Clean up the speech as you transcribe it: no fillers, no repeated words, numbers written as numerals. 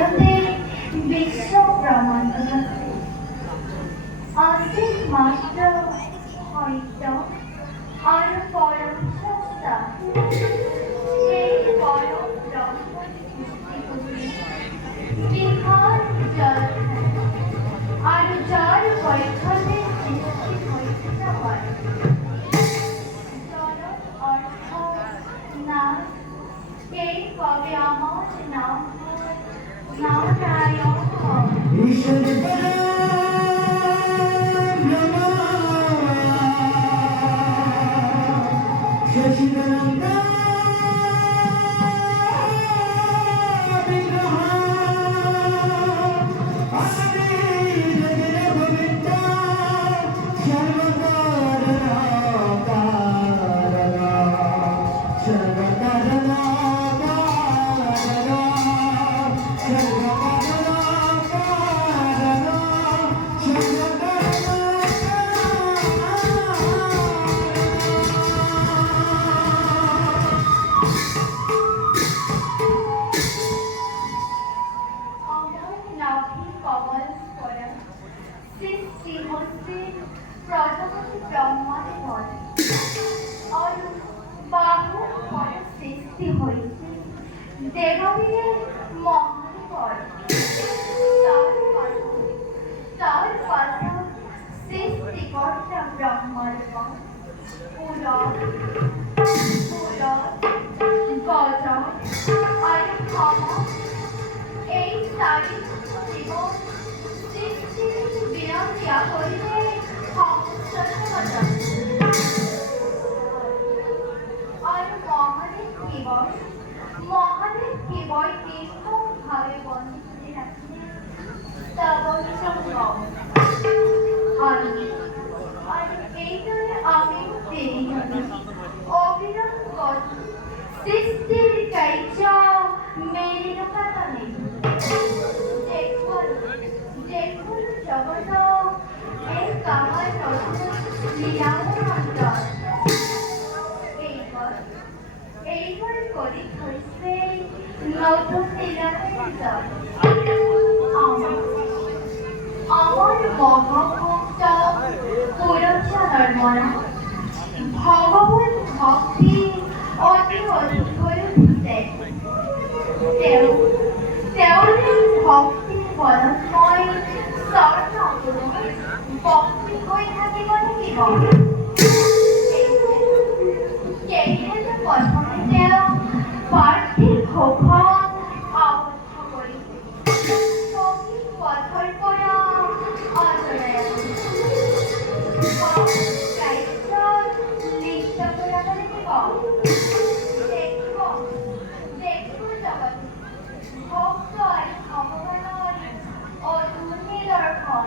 ভারতে বিশ্ব ব্রহ্মাণ্ড আছে অসীম মাত্র হইত আর পরম সত্তা সেই পরম ব্রহ্মণ বিহার জল আর জল বৈঠতে সৃষ্টি হইতে হয় জল অর্থ না কে কবে আমার নাম নারায়ণ প্রজাপতি ব্রহ্মাণ্ডে বলে বাহু সৃষ্টি হয়েছে দেববীরের মহাপর তার কথা সৃষ্টিকর্তা ব্রহ্মার গজ আর ক্ষমা এই চারি জীবন সৃষ্টি বিরক্তিয়া করিতে মহাদেব কেবল দীর্ঘভাবে বন্ধ করে রাখলে আর এইটাই আমি অবিরত সৃষ্টির কার্য মেনে কথা নেই দেখুন জগত এই কামার লীলাও এইবার করি হয়েছে নতুন আমার মহাভক্ত পুরোচার মনা ভগবান ভক্তি অতি অদ্ভুত হইতে তেওরের ভক্তি বলময় স্বর্ণ ভক্তি হয়ে থাকিব নেকিব প্রথমে তেওঁ পাৰ্থিৱ ঘোষণ আবদ্ধ কৰিছে পথৰ পৰা আঁতৰাই লিপ্ত কৰাব লাগিব দেখো জগত ভক্ত আৰু ভগৱানৰ অতুলনীয় দৰ্শন